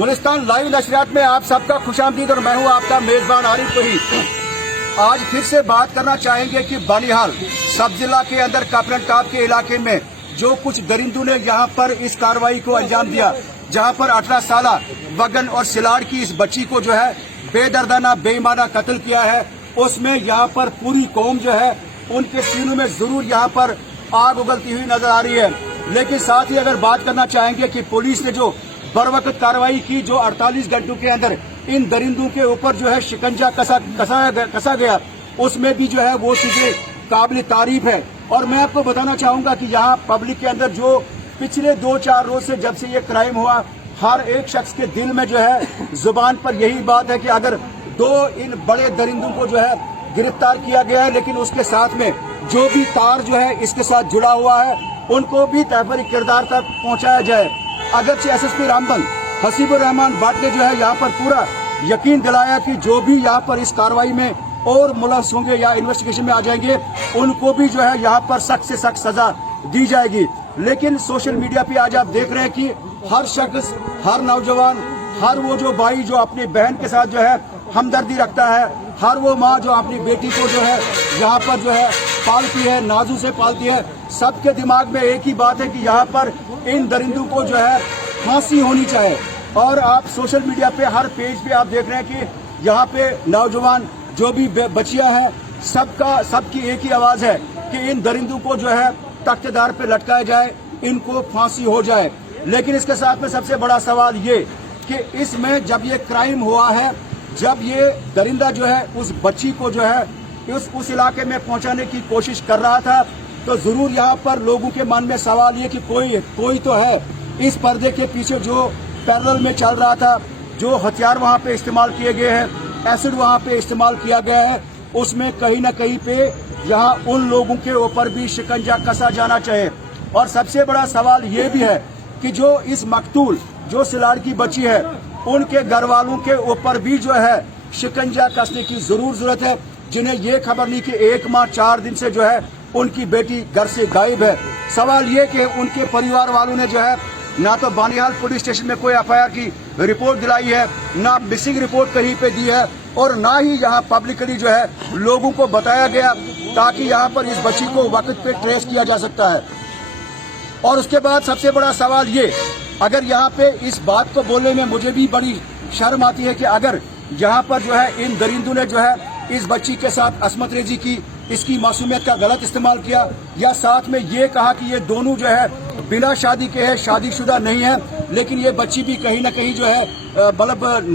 Gulistan live नशरियात में आप सबका खुशामदीद और मैं हूं आपका मेजबान आरिफ वहीद। आज फिर से बात करना चाहेंगे कि बानिहाल सब जिला के अंदर कापरन टाप के इलाके में जो कुछ दरिंदों ने यहां पर इस कार्रवाई को अंजाम दिया, जहां पर 18 साल वगन और सिलाड़ की इस बच्ची को जो है बेदर्दाना बेईमाना कत्ल किया है, उसमें यहां पर पूरी कौम जो है उनके सीनों में जरूर यहां पर आग उगलती हुई नजर आ रही है। लेकिन साथ ही अगर बात करना चाहेंगे कि पुलिस ने जो बरवकत कार्रवाई की, जो 48 घंटों के अंदर इन दरिंदों के ऊपर जो है शिकंजा कसा गया, उसमें भी जो है वो चीजें काबिल तारीफ है। और मैं आपको बताना चाहूंगा कि यहाँ पब्लिक के अंदर जो पिछले 2-4 रोज से जब से ये क्राइम हुआ, हर एक शख्स के दिल में जो है जुबान पर यही बात है कि अगर 2 इन बड़े दरिंदों को जो है गिरफ्तार किया गया है, लेकिन उसके साथ में जो भी तार जो है इसके साथ जुड़ा हुआ है उनको भी तहफरी किरदार तक पहुंचाया जाए। अगरचे एसएसपी रामबन हसीबुर रहमान भट्ट ने जो है यहाँ पर पूरा यकीन दिलाया कि जो भी यहाँ पर इस कार्रवाई में और मुलव्वस होंगे या इन्वेस्टिगेशन में आ जाएंगे, उनको भी जो है यहाँ पर सख्त से सख्त सजा दी जाएगी। लेकिन सोशल मीडिया पे आज आप देख रहे हैं कि हर शख्स, हर नौजवान, हर वो जो भाई जो अपनी बहन के साथ जो है हमदर्दी रखता है, हर वो माँ जो अपनी बेटी को जो है यहाँ पर जो है पालती है, नाजू से पालती है, सबके दिमाग में एक ही बात है कि यहाँ पर इन दरिंदों को जो है फांसी होनी चाहिए। और आप सोशल मीडिया पे हर पेज पे आप देख रहे हैं कि यहाँ पे नौजवान जो भी बच्चियां हैं, सबकी एक ही आवाज है कि इन दरिंदों को जो है तख्तेदार पे लटकाया जाए, इनको फांसी हो जाए। लेकिन इसके साथ में सबसे बड़ा सवाल ये कि इसमें जब ये क्राइम हुआ है, जब ये दरिंदा जो है उस बच्ची को जो है उस इलाके में पहुंचाने की कोशिश कर रहा था, तो जरूर यहाँ पर लोगों के मन में सवाल ये कि कोई तो है इस पर्दे के पीछे जो पैरेलल में चल रहा था, जो हथियार वहाँ पे इस्तेमाल किए गए हैं, एसिड वहाँ पे इस्तेमाल किया गया है, उसमें कहीं न कहीं पे यहाँ उन लोगों के ऊपर भी शिकंजा कसा जाना चाहिए। और सबसे बड़ा सवाल ये भी है कि जो इस मकतूल जो सिलाड़ की बच्ची है, उनके घर वालों के ऊपर भी जो है शिकंजा कसने की जरूरत है, जिन्हें ये खबर नहीं कि 1 माह 4 दिन से जो है उनकी बेटी घर से गायब है। सवाल ये कि उनके परिवार वालों ने जो है ना तो बानिहाल पुलिस स्टेशन में कोई एफआईआर की रिपोर्ट दिलाई है, ना मिसिंग रिपोर्ट कहीं पे दी है, और ना ही यहाँ पब्लिकली जो है लोगों को बताया गया ताकि यहाँ पर इस बच्ची को वक्त पे ट्रेस किया जा सकता है। और उसके बाद सबसे बड़ा सवाल ये, अगर यहाँ पे इस बात को बोलने में मुझे भी बड़ी शर्म आती है कि अगर यहाँ पर जो है इन दरिंदों ने जो है इस बच्ची के साथ असमत रेजी की, इसकी मासूमियत का गलत इस्तेमाल किया, या साथ में ये कहा कि ये दोनों जो है बिना शादी के है, शादीशुदा नहीं है, लेकिन ये बच्ची भी कहीं ना कहीं जो है मतलब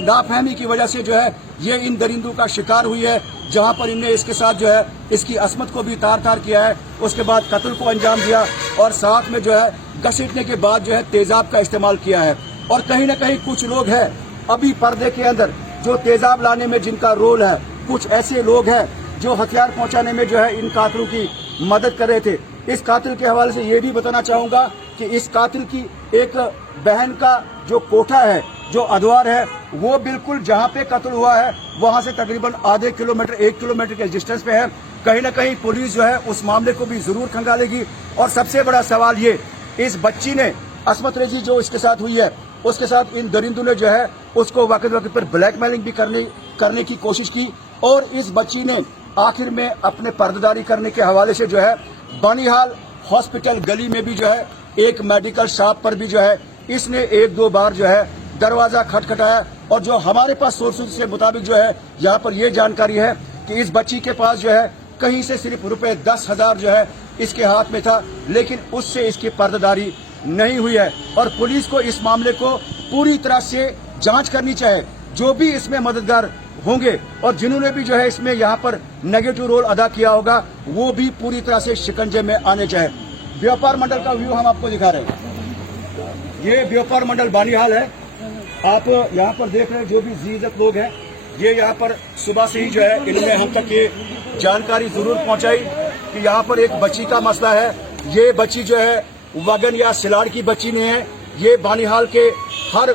नाफहमी की वजह से जो है ये इन दरिंदों का शिकार हुई है, जहां पर इनने इसके साथ जो है इसकी असमत को भी तार किया है, उसके बाद कत्ल को अंजाम दिया और साथ में जो है घसीटने के बाद जो है तेजाब का इस्तेमाल किया है। और कहीं ना कहीं कुछ लोग हैं अभी पर्दे के अंदर जो तेजाब लाने में जिनका रोल है, कुछ ऐसे लोग हैं जो हथियार पहुंचाने में जो है इन कातिलों की मदद कर रहे थे। इस कातिल के हवाले से ये भी बताना चाहूंगा कि इस कातिल की एक बहन का जो कोठा है, जो अदवार है, वो बिल्कुल जहां पे कत्ल हुआ है वहां से तकरीबन आधे किलोमीटर 1 किलोमीटर के डिस्टेंस पे है। कहीं ना कहीं पुलिस जो है उस मामले को भी जरूर खंगालेगी। और सबसे बड़ा सवाल ये, इस बच्ची ने असमत रेजी जो इसके साथ हुई है, उसके साथ इन दरिंदों ने जो है उसको वक्त पर ब्लैकमेलिंग भी करने की कोशिश की, और इस बच्ची ने आखिर में अपने पर्दादारी करने के हवाले से जो है बानिहाल हॉस्पिटल गली में भी जो है एक मेडिकल शॉप पर भी जो है इसने 1-2 बार जो है दरवाजा खटखटाया। और जो हमारे पास सोर्सेज के मुताबिक जो है यहाँ पर ये जानकारी है कि इस बच्ची के पास जो है कहीं से सिर्फ रुपए 10,000 जो है इसके हाथ में था, लेकिन उससे इसकी पर्दादारी नहीं हुई है। और पुलिस को इस मामले को पूरी तरह से जांच करनी चाहिए, जो भी इसमें मददगार होंगे और जिन्होंने भी जो है इसमें यहाँ पर नेगेटिव रोल अदा किया होगा, वो भी पूरी तरह से शिकंजे में आने चाहिए। व्यापार मंडल का व्यू हम आपको दिखा रहे हैं। ये व्यापार मंडल बानिहाल है, आप यहाँ पर देख रहे हैं। जो भी जीजत लोग हैं ये यहाँ पर सुबह से ही जो है इन्होंने हम तक ये जानकारी जरूर पहुंचाई कि यहाँ पर एक बच्ची का मसला है। ये बच्ची जो है वगन या सिलाड़ की बच्ची नहीं है, ये बानिहाल के हर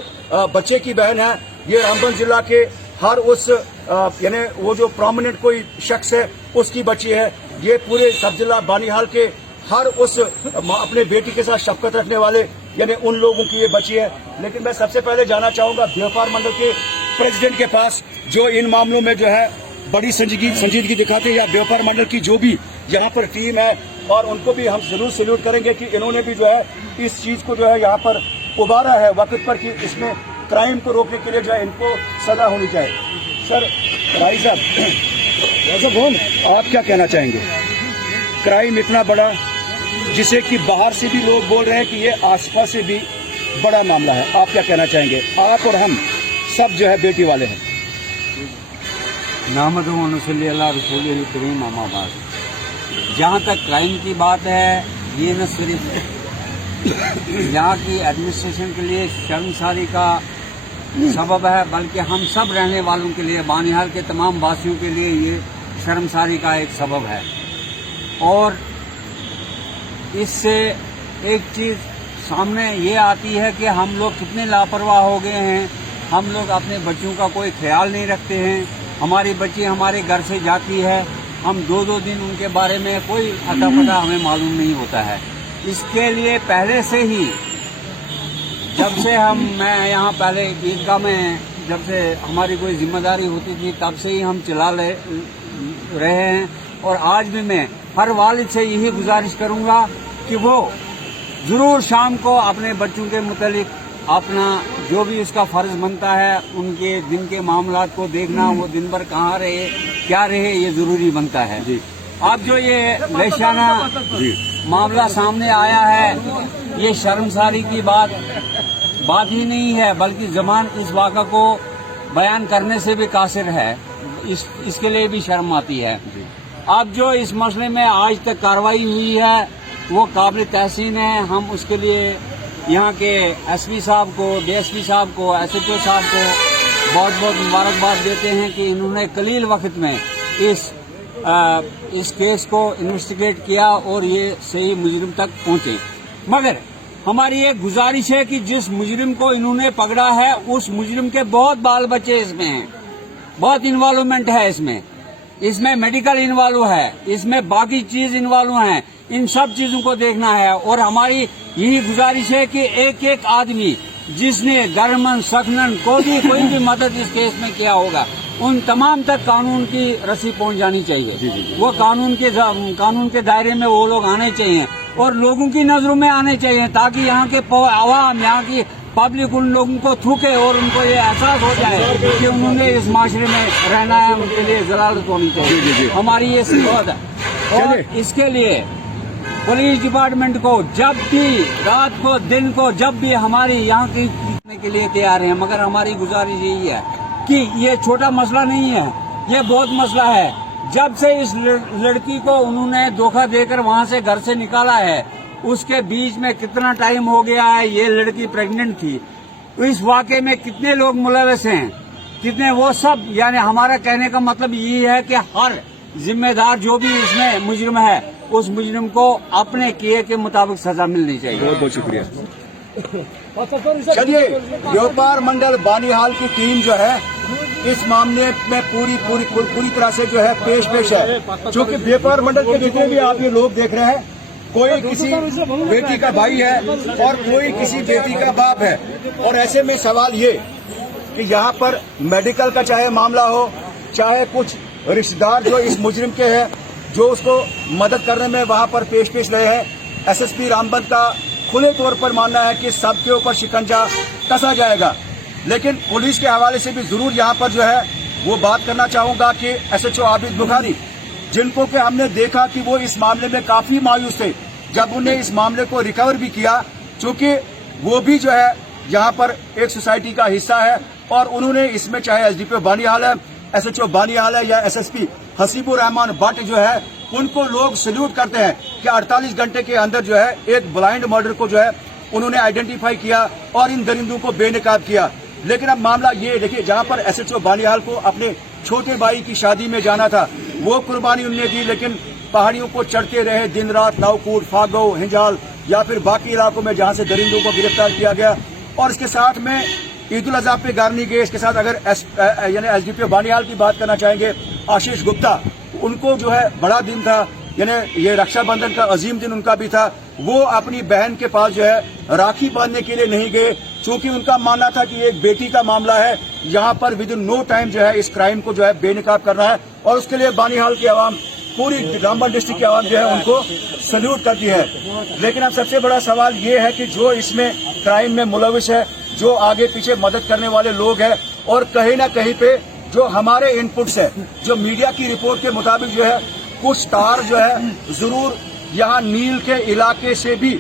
बच्चे की बहन है। ये रामबन जिला के हर उस यानी वो जो प्रोमिनेंट कोई शख्स है उसकी बच्ची है। ये पूरे सब जिला बानिहाल के हर उस अपने बेटी के साथ शफकत रखने वाले यानी उन लोगों की ये बच्ची है। लेकिन मैं सबसे पहले जाना चाहूंगा व्यापार मंडल के प्रेसिडेंट के पास, जो इन मामलों में जो है बड़ी संजीदगी दिखाते हैं, या व्यापार मंडल की जो भी यहाँ पर टीम है, और उनको भी हम जरूर सैल्यूट करेंगे कि इन्होंने भी जो है इस चीज को जो है यहाँ पर उबारा है वक्त पर कि इसमें क्राइम को रोकने के लिए जो है इनको सजा होनी चाहिए। सर भाई साहब, आप क्या कहना चाहेंगे? क्राइम इतना बड़ा जिसे कि बाहर से भी लोग बोल रहे हैं कि ये आसपास से भी बड़ा मामला है, आप क्या कहना चाहेंगे? आप और हम सब जो है बेटी वाले हैं। इमामाबाद, जहाँ तक क्राइम की बात है, ये न सिर्फ यहाँ की एडमिनिस्ट्रेशन के लिए शर्मसारी का सबब है, बल्कि हम सब रहने वालों के लिए, बानिहाल के तमाम वासियों के लिए ये शर्मसारी का एक सबब है। और इससे एक चीज़ सामने ये आती है कि हम लोग कितने लापरवाह हो गए हैं। हम लोग अपने बच्चों का कोई ख्याल नहीं रखते हैं। हमारी बच्ची हमारे घर से जाती है, हम 2-2 दिन उनके बारे में कोई अता पता हमें मालूम नहीं होता है। इसके लिए पहले से ही, जब से मैं यहाँ पहले ईदगाह में जब से हमारी कोई जिम्मेदारी होती थी, तब से ही हम चला रहे हैं। और आज भी मैं हर वालिद से यही गुजारिश करूँगा कि वो जरूर शाम को अपने बच्चों के मुतालिक अपना जो भी उसका फर्ज बनता है, उनके दिन के मामलात को देखना, वो दिन भर कहाँ रहे क्या रहे, ये जरूरी बनता है। जी, अब जो ये वैशाना मामला सामने आया है, ये शर्मसारी की बात ही नहीं है, बल्कि ज़बान इस वाक़ा को बयान करने से भी कासिर है। इसके लिए भी शर्म आती है। अब जो इस मसले में आज तक कार्रवाई हुई है वो काबिल तहसीन है। हम उसके लिए यहाँ के एसपी साहब को, डीएसपी साहब को, एसएचओ साहब को बहुत बहुत मुबारकबाद देते हैं कि इन्होंने कलील वक्त में इस केस को इन्वेस्टिगेट किया और ये सही मुजरिम तक पहुंचे। मगर हमारी एक गुजारिश है कि जिस मुजरिम को इन्होंने पकड़ा है, उस मुजरिम के बहुत बाल बच्चे इसमें हैं, बहुत इन्वॉल्वमेंट है इसमें मेडिकल इन्वॉल्व है, इसमें बाकी चीज इन्वॉल्व है। इन सब चीजों को देखना है। और हमारी यही गुजारिश है कि एक एक आदमी जिसने गरमन सखनन कोई भी मदद इस केस में किया होगा, उन तमाम तक कानून की रस्सी पहुंच जानी चाहिए। वो कानून के दायरे में वो लोग आने चाहिए और लोगों की नजरों में आने चाहिए, ताकि यहाँ के आवाम, यहाँ की पब्लिक उन लोगों को थूके और उनको ये एहसास हो जाए कि उन्होंने इस माशरे में रहना है, उनके लिए जलालत होनी चाहिए। हमारी ये सिफात है। और इसके लिए पुलिस डिपार्टमेंट को जब भी रात को दिन को जब भी हमारी यहाँ की के लिए तैयार है, मगर हमारी गुजारिश यही है कि ये छोटा मसला नहीं है, ये बहुत मसला है। जब से इस लड़की को उन्होंने धोखा देकर वहाँ से घर से निकाला है, उसके बीच में कितना टाइम हो गया है। ये लड़की प्रेग्नेंट थी, इस वाक़े में कितने लोग मुलविस हैं, कितने, वो सब, यानी हमारा कहने का मतलब यही है कि हर जिम्मेदार जो भी इसमें मुजरिम है, उस मुजरिम को अपने किए के मुताबिक सजा मिलनी चाहिए। बहुत बहुत शुक्रिया। चलिए, व्यापार मंडल बानिहाल की टीम जो है इस मामले में पूरी तरह से जो है पेश है, क्योंकि व्यापार मंडल के जितने भी आप ये लोग देख रहे हैं, कोई किसी बेटी का भाई है और कोई किसी बेटी का बाप है। और ऐसे में सवाल ये कि यहाँ पर मेडिकल का चाहे मामला हो, चाहे कुछ रिश्तेदार जो इस मुजरिम के हैं, जो उसको मदद करने में वहाँ पर पेश रहे हैं, एसएसपी रामबन का खुले तौर पर मानना है कि सबके ऊपर शिकंजा कसा जाएगा। लेकिन पुलिस के हवाले से भी जरूर यहाँ पर जो है वो बात करना चाहूंगा कि एसएचओ आबिद बुखारी, जिनको कि हमने देखा कि वो इस मामले में काफी मायूस थे जब उन्हें इस मामले को रिकवर भी किया, चूंकि वो भी जो है यहाँ पर एक सोसाइटी का हिस्सा है और उन्होंने इसमें चाहे एसडीपीओ बानिहाल है, एसएचओ बानिहाल है या एसएसपी हसीबुर रहमान भट्ट जो है, उनको लोग सैल्यूट करते हैं कि 48 घंटे के अंदर जो है एक ब्लाइंड मर्डर को जो है उन्होंने आइडेंटिफाई किया और इन दरिंदों को बेनकाब किया। लेकिन अब मामला ये देखिए, जहाँ पर एसएचओ बानिहाल को अपने छोटे भाई की शादी में जाना था, वो कुर्बानी उन्होंने दी, लेकिन पहाड़ियों को चढ़ते रहे दिन रात, नावकूट, फागो, हिंजाल या फिर बाकी इलाकों में जहाँ से दरिंदों को गिरफ्तार किया गया। और इसके साथ में ईद उल अजहा पे गारनी गए। इसके साथ अगर यानी एसडीपीओ बानिहाल की बात करना चाहेंगे, आशीष गुप्ता, उनको जो है बड़ा दिन था यानी ये रक्षाबंधन का अजीम दिन उनका भी था, वो अपनी बहन के पास जो है राखी बांधने के लिए नहीं गए, क्योंकि उनका मानना था कि ये एक बेटी का मामला है, यहाँ पर विद इन नो टाइम जो है इस क्राइम को जो है बेनकाब करना है। और उसके लिए बानीहाल की आवाम, पूरी रामबन डिस्ट्रिक्ट की आवाम जो है उनको सल्यूट करती है। लेकिन अब सबसे बड़ा सवाल ये है कि जो इसमें क्राइम में मुलविस है, जो आगे पीछे मदद करने वाले लोग हैं, और कहीं ना कहीं पे जो हमारे इनपुट्स है, जो मीडिया की रिपोर्ट के मुताबिक जो है कुछ तार जो है जरूर यहाँ नील के इलाके से भी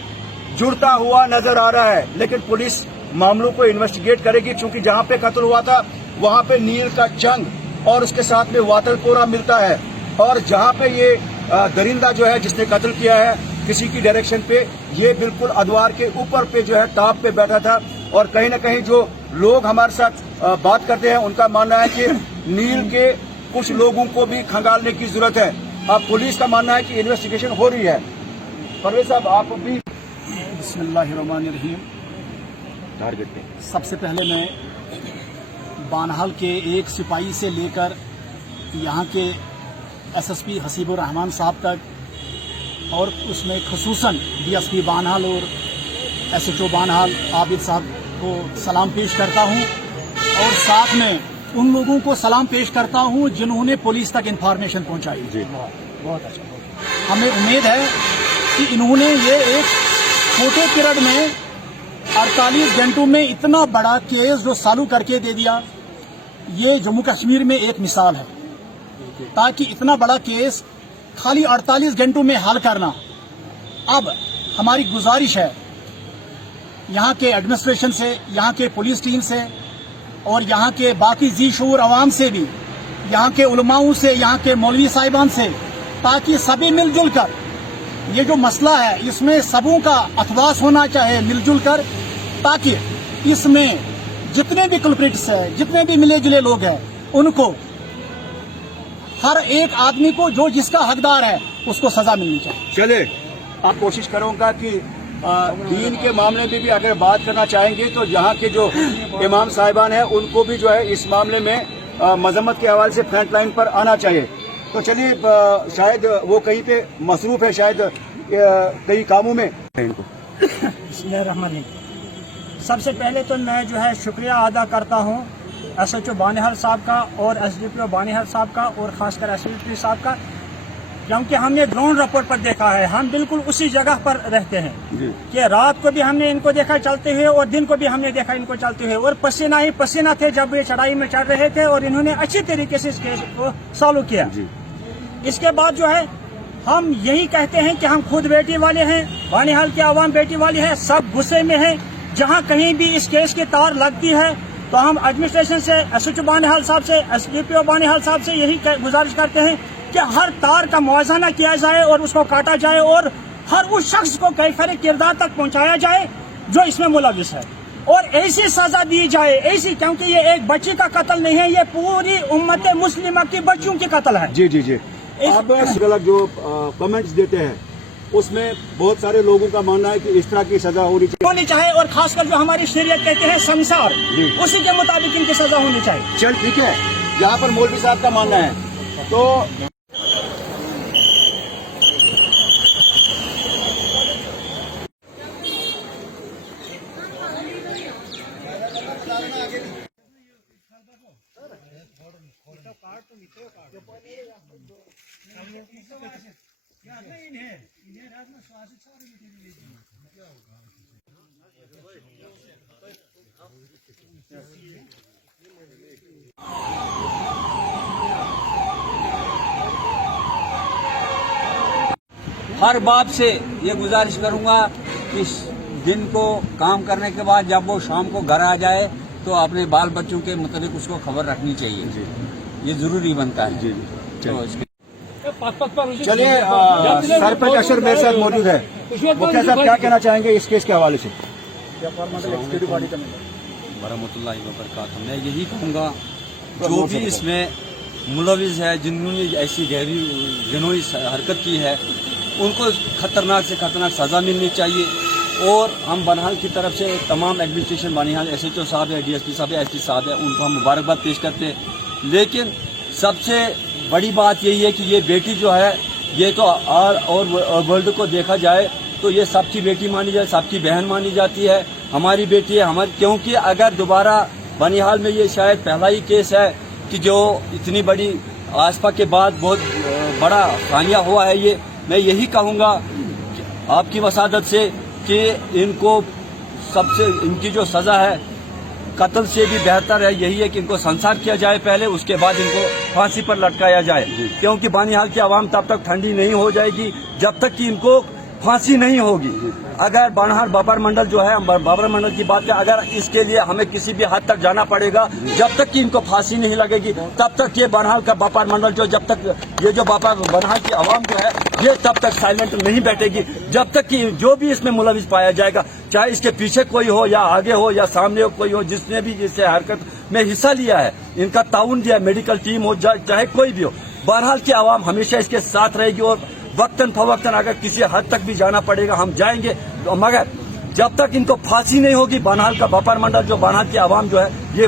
जुड़ता हुआ नजर आ रहा है। लेकिन पुलिस मामलों को इन्वेस्टिगेट करेगी, क्योंकि जहाँ पे कत्ल हुआ था वहाँ पे नील का चंग और उसके साथ में वातलपोरा मिलता है, और जहाँ पे ये दरिंदा जो है जिसने कत्ल किया है किसी की डायरेक्शन पे, ये बिल्कुल अद्वार के ऊपर पे जो है टाप पे बैठा था। और कहीं ना कहीं जो लोग हमारे साथ बात करते हैं उनका मानना है कि नील के कुछ लोगों को भी खंगालने की जरूरत है। अब पुलिस का मानना है कि इन्वेस्टिगेशन हो रही है। परवेज साहब, आप भी बिस्मिल्लाहिर्रहमानिर्रहीम। टारगेट पे सबसे पहले मैं बानहाल के एक सिपाही से लेकर यहाँ के एसएसपी हसीबुर रहमान साहब तक, और उसमें खुसूसन डीएसपी बानहाल और एसएचओ बानहाल आबिद साहब को सलाम पेश करता हूँ, और साथ में उन लोगों को सलाम पेश करता हूँ जिन्होंने पुलिस तक इंफॉर्मेशन पहुँचाई। जी, बहुत अच्छा। हमें उम्मीद है कि इन्होंने ये एक छोटे पीरियड में 48 घंटों में इतना बड़ा केस जो चालू करके दे दिया, ये जम्मू कश्मीर में एक मिसाल है। ताकि इतना बड़ा केस खाली 48 घंटों में हल करना, अब हमारी गुजारिश है यहाँ के एडमिनिस्ट्रेशन से, यहाँ के पुलिस टीम से, और यहाँ के बाकी जी शूर अवाम से भी, यहाँ के उलमाओं से, यहाँ के मौलवी साहिबान से, ताकि सभी मिलजुल कर ये जो मसला है इसमें सबों का अथवास होना चाहिए मिलजुल कर, ताकि इसमें जितने भी कल्प्रिट्स हैं, जितने भी मिले जुले लोग हैं, उनको हर एक आदमी को जो जिसका हकदार है उसको सजा मिलनी चाहिए। चले, आप कोशिश करूंगा कि दीन के मामले में भी अगर बात करना चाहेंगे तो यहाँ के जो इमाम साहिबान हैं उनको भी जो है इस मामले में मजम्मत के हवाले से फ्रंट लाइन पर आना चाहिए। तो चलिए, शायद वो कहीं पे मसरूफ है, शायद कई कामों में इनको। बिस्मिल्लाहिर्रहमानिर्रहीम। सबसे पहले तो मैं जो है शुक्रिया अदा करता हूँ एसएचओ बानीहाल साहब का और एसडीपीओ बानीहाल साहब का और खासकर एसडीपीओ साहब का, क्योंकि हमने ड्रोन रिपोर्ट पर देखा है। हम बिल्कुल उसी जगह पर रहते हैं कि रात को भी हमने इनको देखा चलते हुए और दिन को भी हमने देखा इनको चलते हुए, और पसीना ही पसीना थे जब ये चढ़ाई में चढ़ रहे थे, और इन्होंने अच्छी तरीके से इस केस को सॉल्व किया। इसके बाद जो है हम यही कहते हैं कि हम खुद बेटी वाले हैं, बानीहाल की आवाम बेटी वाली है, सब गुस्से में है। जहाँ कहीं भी इस केस की तार लगती है तो हम एडमिनिस्ट्रेशन से, एसएचओ बानीहाल साहब से, एसडीपीओ बानीहाल साहब से यही गुजारिश करते हैं कि हर तार का मुआवजा किया जाए और उसको काटा जाए, और हर उस शख्स को कैफियत किरदार तक पहुंचाया जाए जो इसमें मुलविस है, और ऐसी सजा दी जाए, ऐसी, क्योंकि ये एक बच्ची का कत्ल नहीं है, ये पूरी उम्मत मुस्लिमा की बच्चियों की कत्ल है। जी जी जी। आप जो कमेंट्स देते हैं उसमें बहुत सारे लोगों का मानना है कि इस तरह की सजा होनी चाहिए, और खासकर जो हमारी शरीयत कहते हैं संसार, उसी के मुताबिक इनकी सजा होनी चाहिए। चल ठीक है, यहाँ पर मौलवी साहब का मानना है तो हर बाप से ये गुजारिश करूंगा कि दिन को काम करने के बाद जब वो शाम को घर आ जाए तो अपने बाल बच्चों के मुताबिक उसको खबर रखनी चाहिए। ये जरूरी बनता है। जी तो इसके चलिए, सरपंच अशर मेरे साथ मौजूद है। मुखिया साहब क्या कहना चाहेंगे इस केस के हवाले से? वरहमतुल्लाहि वबरकातुहू। मैं यही कहूँगा जो भी इसमें मुलविस है, जिन्होंने ऐसी गहरी जिन्होंने हरकत की है, उनको खतरनाक से खतरनाक सजा मिलनी चाहिए। और हम बानीहाल की तरफ से तमाम एडमिनिस्ट्रेशन बानीहाल, एसएचओ साहब है, डीएसपी साहब है, एसपी साहब है, उनको हम मुबारकबाद पेश करते हैं। लेकिन सबसे बड़ी बात यही है कि ये बेटी जो है ये तो और वर्ल्ड को देखा जाए तो ये सबकी बेटी मानी जाए, सबकी बहन मानी जाती है, हमारी बेटी है हमारी। क्योंकि अगर दोबारा बनिहाल में ये शायद पहला ही केस है कि जो इतनी बड़ी आसपा के बाद बहुत बड़ा हानिया हुआ है। ये मैं यही कहूँगा आपकी वसादत से कि इनको सबसे इनकी जो सज़ा है कत्ल से भी बेहतर है यही है कि इनको संसार किया जाए पहले, उसके बाद इनको फांसी पर लटकाया जाए। क्योंकि बानिहाल की आवाम तब तक ठंडी नहीं हो जाएगी जब तक कि इनको फांसी नहीं होगी। अगर बानिहाल बाबर मंडल जो है, बाबर मंडल की बात है, अगर इसके लिए हमें किसी भी हद तक जाना पड़ेगा, जब तक कि इनको फांसी नहीं लगेगी तब तक ये बानिहाल का बाबर मंडल जो जब तक ये जो बानिहाल की आवाम जो है ये तब तक साइलेंट नहीं बैठेगी जब तक कि जो भी इसमें मुलविस पाया जाएगा, चाहे इसके पीछे कोई हो या आगे हो या सामने हो कोई हो, जिसने भी इस हरकत में हिस्सा लिया है, इनका ताउन दिया, मेडिकल टीम हो चाहे कोई भी हो, बहरहाल की आवाम हमेशा इसके साथ रहेगी और वक्तन फवक्तन अगर किसी हद तक भी जाना पड़ेगा हम जाएंगे, मगर जब तक इनको फांसी नहीं होगी बानिहाल का बापर मंडल जो बानिहाल की आवाम जो है ये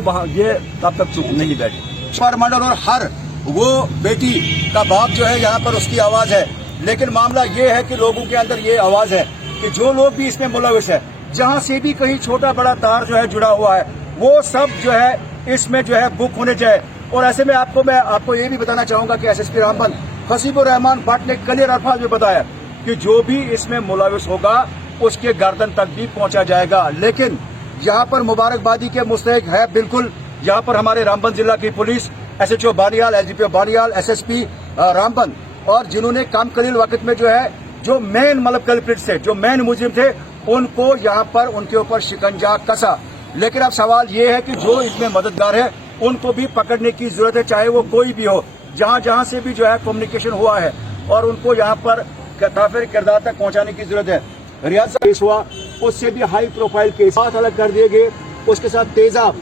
तब तक चुप नहीं बैठे। बापर मंडल और हर वो बेटी का बाप जो है यहाँ पर उसकी आवाज है, लेकिन मामला ये है कि लोगों के अंदर ये आवाज है कि जो लोग भी इसमें मुलविस है, जहाँ से भी कहीं छोटा बड़ा तार जो है जुड़ा हुआ है, वो सब जो है इसमें जो है बुक होने चाहिए। और ऐसे में मैं आपको ये भी बताना चाहूंगा कि SSP रामबन हसीबुर रहमान भट्ट ने क्लियर अल्फाज में बताया कि जो भी इसमें मुलविस होगा उसके गर्दन तक भी पहुंचा जाएगा। लेकिन यहाँ पर मुबारकबादी के मुस्तहिक है बिल्कुल यहाँ पर हमारे रामबन जिला की police, SHO Banihal, SDPO Banihal, SSP Ramban, और जिन्होंने कम कलील वक्त में जो है जो मेन मतलब कल्प्रिट थे, जो मेन मुजरिम थे, उनको यहाँ पर उनके ऊपर शिकंजा कसा। लेकिन अब सवाल ये है कि जो इसमें मददगार है उनको भी पकड़ने की जरूरत है, चाहे वो कोई भी हो, जहाँ जहाँ से भी जो है कम्युनिकेशन हुआ है, और उनको यहाँ पर काफिर किरदार तक पहुँचाने की जरूरत है। रियाज से केस हुआ, उससे भी हाई प्रोफाइल केस हाथ अलग कर दिए गए, उसके साथ तेजाब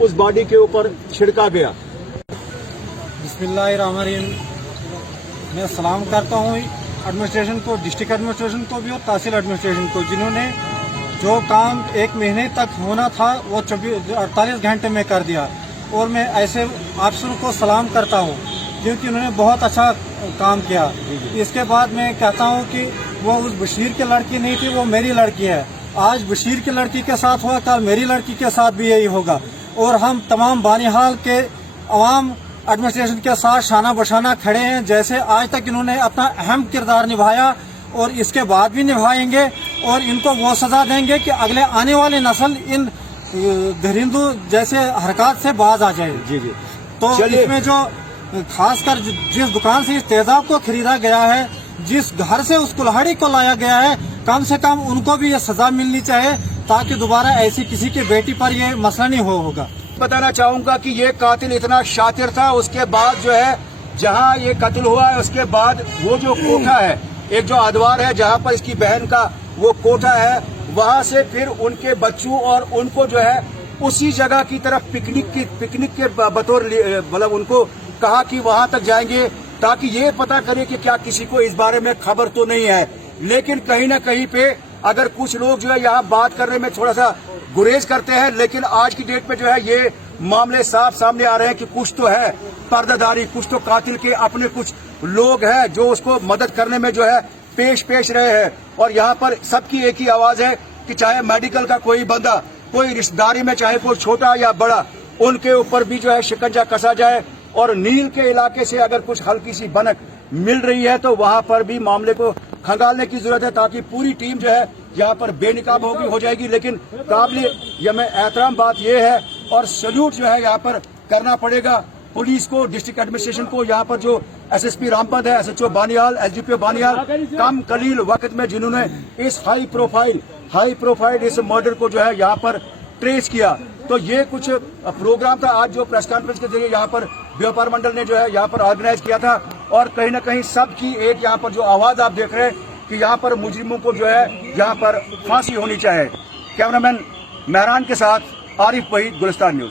उस बॉडी के ऊपर छिड़का गया। बिस्मिल्लाहिर्रहमानिर्रहीम। मैं सलाम करता हूँ एडमिनिस्ट्रेशन को, डिस्ट्रिक्ट एडमिनिस्ट्रेशन को भी और तहसील एडमिनिस्ट्रेशन को, जिन्होंने जो काम 1 महीने तक होना था वो 48 घंटे में कर दिया। और मैं ऐसे अफसरों को सलाम करता हूँ क्योंकि उन्होंने बहुत अच्छा काम किया। इसके बाद मैं कहता हूँ कि वो उस बशीर की लड़की नहीं थी, वो मेरी लड़की है। आज बशीर की लड़की के साथ हुआ, कल मेरी लड़की के साथ भी यही होगा। और हम तमाम बानिहाल के अवाम एडमिनिस्ट्रेशन के साथ शाना बशाना खड़े हैं। जैसे आज तक इन्होंने अपना अहम किरदार निभाया और इसके बाद भी निभाएंगे, और इनको वो सजा देंगे कि अगले आने वाली नस्ल इन घरिंदू जैसे हरकत से बाज आ जाए। जी। तो इसमें जो खासकर जिस दुकान से इस तेजाब को खरीदा गया है, जिस घर से उस कुल्हाड़ी को लाया गया है, कम से कम उनको भी ये सजा मिलनी चाहिए ताकि दोबारा ऐसी किसी की बेटी पर ये मसला नहीं होगा। बताना चाहूंगा कि ये कातिल इतना शातिर था, उसके बाद जो है जहां ये कत्ल हुआ है उसके बाद वो जो कोठा है, एक जो आदवार है जहां पर इसकी बहन का वो कोठा है, वहां से फिर उनके बच्चों और उनको जो है उसी जगह की तरफ पिकनिक के बतौर मतलब उनको कहा कि वहां तक जाएंगे ताकि ये पता करें कि क्या किसी को इस बारे में खबर तो नहीं है। लेकिन कहीं ना कहीं पे अगर कुछ लोग जो है यहाँ बात करने में थोड़ा सा गुरेज करते हैं, लेकिन आज की डेट में जो है ये मामले साफ सामने आ रहे हैं कि कुछ तो है पर्दादारी, कुछ तो कातिल के अपने कुछ लोग हैं जो उसको मदद करने में जो है पेश रहे हैं। और यहाँ पर सबकी एक ही आवाज है कि चाहे मेडिकल का कोई बंदा, कोई रिश्तेदारी में चाहे कोई छोटा या बड़ा, उनके ऊपर भी जो है शिकंजा कसा जाए। और नील के इलाके से अगर कुछ हल्की सी बनक मिल रही है तो वहां पर भी मामले को खंगालने की जरूरत है ताकि पूरी टीम जो है यहाँ पर बेनकाब हो जाएगी। लेकिन काबिल एहतराम बात यह है और सैल्यूट जो है यहाँ पर करना पड़ेगा पुलिस को, डिस्ट्रिक्ट एडमिनिस्ट्रेशन को, यहाँ पर जो SSP रामबन है, SHO बानिहाल, SDPO बानिहाल, कम कलील वक्त में जिन्होंने इस हाई प्रोफाइल इस मर्डर को जो है यहाँ पर ट्रेस किया। तो ये कुछ प्रोग्राम था आज जो प्रेस कॉन्फ्रेंस के जरिए यहाँ पर व्यापार मंडल ने जो है यहाँ पर ऑर्गेनाइज किया था। और कहीं ना कहीं सबकी एक यहाँ पर जो आवाज आप देख रहे हैं कि यहाँ पर मुजरिमों को जो है यहाँ पर फांसी होनी चाहिए। कैमरामैन मेहरान के साथ आरिफ वहीद, गुलिस्तान न्यूज।